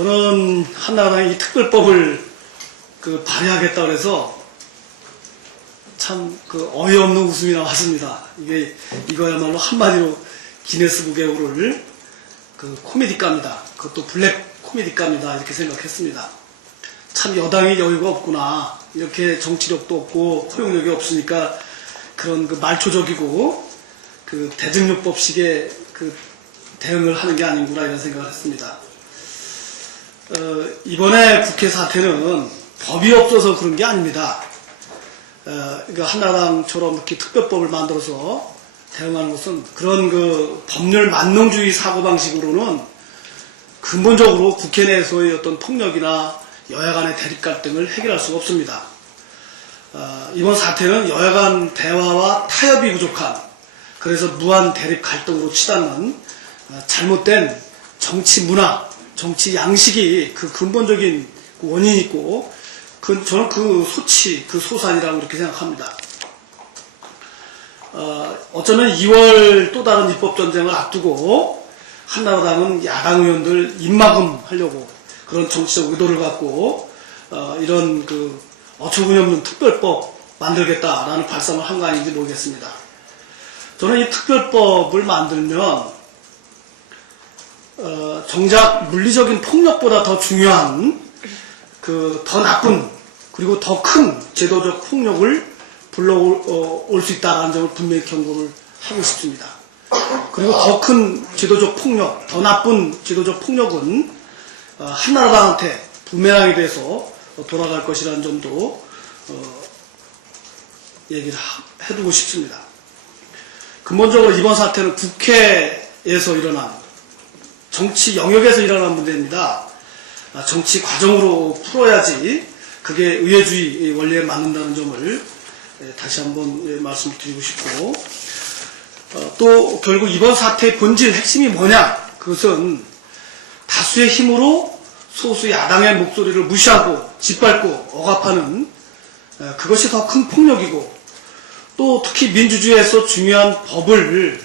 저는 한나라당이 이 특별법을 발의하겠다 그래서 참 어이없는 웃음이 나왔습니다. 이거야말로 한마디로 기네스북에 오를 코미디감이다. 그것도 블랙 코미디감이다. 이렇게 생각했습니다. 참 여당이 여유가 없구나. 이렇게 정치력도 없고 포용력이 없으니까 그런 말초적이고 대증요법식의 대응을 하는 게 아닌구나 이런 생각을 했습니다. 이번에 국회 사태는 법이 없어서 그런 게 아닙니다. 그러니까 한나라당처럼 이렇게 특별법을 만들어서 대응하는 것은 그런 법률 만능주의 사고방식으로는 근본적으로 국회 내에서의 어떤 폭력이나 여야 간의 대립 갈등을 해결할 수가 없습니다. 이번 사태는 여야 간 대화와 타협이 부족한, 그래서 무한 대립 갈등으로 치닫는 잘못된 정치 문화, 정치 양식이 근본적인 원인이 있고, 저는 소치, 소산이라고 이렇게 생각합니다. 어쩌면 2월 또 다른 입법전쟁을 앞두고 한나라당은 야당 의원들 입막음 하려고 그런 정치적 의도를 갖고 이런 어처구니없는 특별법 만들겠다라는 발상을 한 거 아닌지 모르겠습니다. 저는 이 특별법을 만들면 정작 물리적인 폭력보다 더 중요한 더 나쁜 그리고 더 큰 제도적 폭력을 불러올 수 있다는 점을 분명히 경고를 하고 싶습니다. 그리고 더 큰 제도적 폭력, 더 나쁜 제도적 폭력은 한나라당한테 부메랑이 돼서 돌아갈 것이라는 점도 얘기를 해두고 싶습니다. 근본적으로 이번 사태는 국회에서 일어난, 정치 영역에서 일어난 문제입니다. 정치 과정으로 풀어야지 그게 의회주의 원리에 맞는다는 점을 다시 한번 말씀을 드리고 싶고, 또 결국 이번 사태의 본질 핵심이 뭐냐, 그것은 다수의 힘으로 소수 야당의 목소리를 무시하고 짓밟고 억압하는 그것이 더 큰 폭력이고, 또 특히 민주주의에서 중요한 법을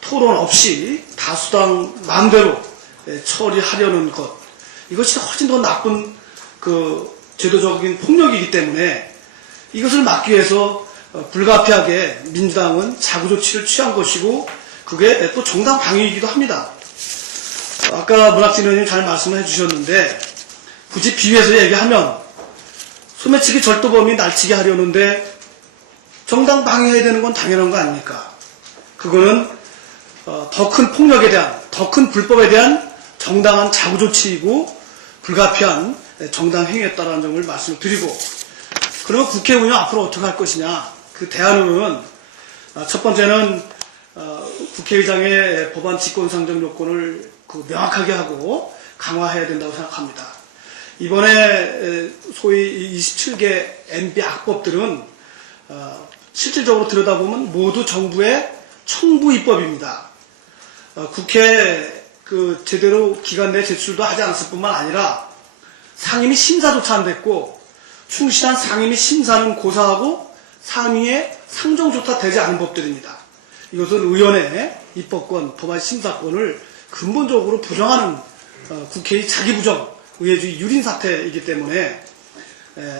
토론 없이 다수당 마음대로 처리하려는 것, 이것이 훨씬 더 나쁜 제도적인 폭력이기 때문에 이것을 막기 위해서 불가피하게 민주당은 자구조치를 취한 것이고, 그게 또 정당 방위이기도 합니다. 아까 문학진 의원님 잘 말씀을 해주셨는데, 굳이 비유해서 얘기하면 소매치기 절도범이 날치기 하려는데 정당 방위해야 되는 건 당연한 거 아닙니까? 그거는 더 큰 폭력에 대한, 더 큰 불법에 대한 정당한 자구조치이고 불가피한 정당 행위였다는 점을 말씀을 드리고, 그러면 국회 운영 앞으로 어떻게 할 것이냐, 대안은 첫 번째는 국회의장의 법안 직권상정 요건을 명확하게 하고 강화해야 된다고 생각합니다. 이번에 소위 27개 MB 악법들은 실질적으로 들여다보면 모두 정부의 청부 입법입니다. 국회 제대로 기간 내 제출도 하지 않았을 뿐만 아니라 상임위 심사조차 안 됐고, 충실한 상임위 심사는 고사하고 상임위의 상정조차 되지 않은 법들입니다. 이것은 의원의 입법권, 법안 심사권을 근본적으로 부정하는 국회의 자기부정, 의회주의 유린 사태이기 때문에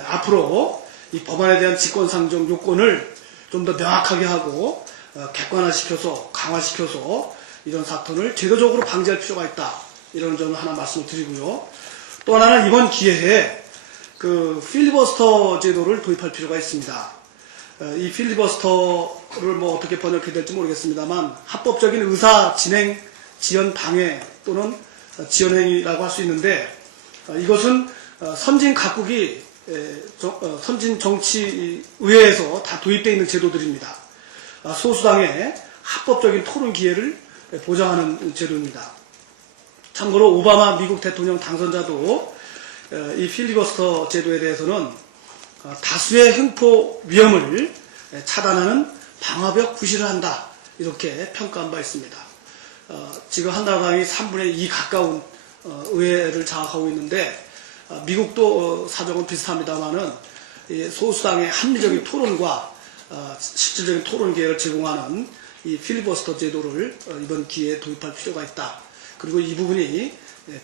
앞으로 이 법안에 대한 직권상정 요건을 좀 더 명확하게 하고 객관화시켜서 강화시켜서 이런 사건을 제도적으로 방지할 필요가 있다, 이런 점을 하나 말씀을 드리고요. 또 하나는 이번 기회에 필리버스터 제도를 도입할 필요가 있습니다. 이 필리버스터를 어떻게 번역해야 될지 모르겠습니다만, 합법적인 의사 진행 지연 방해 또는 지연행위라고 할 수 있는데, 이것은 선진 각국이 선진 정치 의회에서 다 도입되어 있는 제도들입니다. 소수당의 합법적인 토론 기회를 보장하는 제도입니다. 참고로 오바마 미국 대통령 당선자도 이 필리버스터 제도에 대해서는 다수의 횡포 위험을 차단하는 방화벽 구실을 한다, 이렇게 평가한 바 있습니다. 지금 한나라당이 3분의 2 가까운 의회를 장악하고 있는데, 미국도 사정은 비슷합니다만은 소수당의 합리적인 토론과 실질적인 토론 기회를 제공하는 이 필리버스터 제도를 이번 기회에 도입할 필요가 있다. 그리고 이 부분이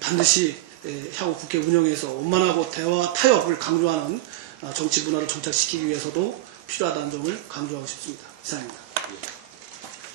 반드시 향후 국회 운영에서 원만하고 대화 타협을 강조하는 정치 문화를 정착시키기 위해서도 필요하다는 점을 강조하고 싶습니다. 이상입니다.